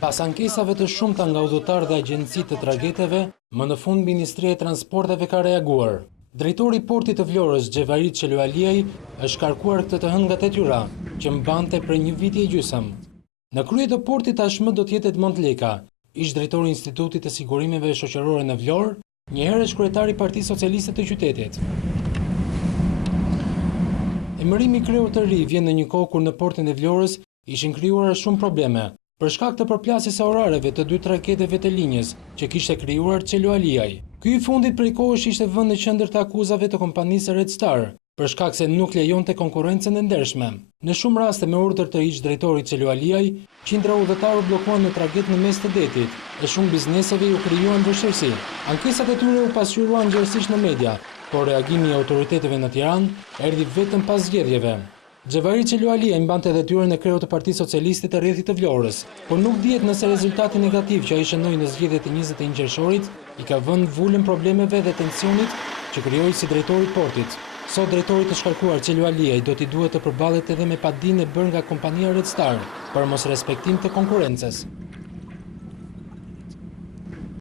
Pas ankesave të shumta nga udhëtarë dhe agjencitë të tragjeteve, më në fund Ministria e Transporteve ka reaguar. Drejtori i portit të Vlorës, Xhevarit Çelualiaj, është karkuar këtë të hënë nga detyra, që mbante për një vit e gjysmë. Në krye të portit tashmë do të jetë Edmond Leka, ish drejtori i Institutit të Sigurimeve Shoqërore në Vlorë, një herë është kryetari i Partisë Socialiste të qytetit. Emërimi i kreut të ri vjen në një kohë kur në portin e Vlorës ishin krijuar shumë probleme, për shkak të përplasjes së orareve të dy traketeve të linjës që kishte krijuar Çelualiaj. Ky i fundit prej kohësh ishte vënë në qendër të akuzave të kompanisë Red Star, për shkak se nuk lejonte konkurrencën e ndershme. Në shumë raste me urdhër të ish drejtorit Çelualiaj, qindra udhëtarë bllokuan në traget në mes të detit e shumë bizneseve u krijuan vështirësi. Ankesat e tyre u pasqyruan gjerësisht në media, por reagimi i autoriteteve në Tiranë erdhi vetëm pas zgjedhjeve. Xhevarit Çelualiaj mbante detyrën e kreut të Partisë Socialiste të rrethit të Vlorës, por nuk dihet nëse rezultati negativ që ai shënoi në zgjedhjet e 21 qershorit i ka vënë vulën problemeve dhe tensionit që krijoi si drejtori i portit. Sot drejtori të shkarkuar Çelualiaj do t'i duhet të përballet edhe me padinë e bërë nga kompania Red Star për mos respektim të konkurrencës.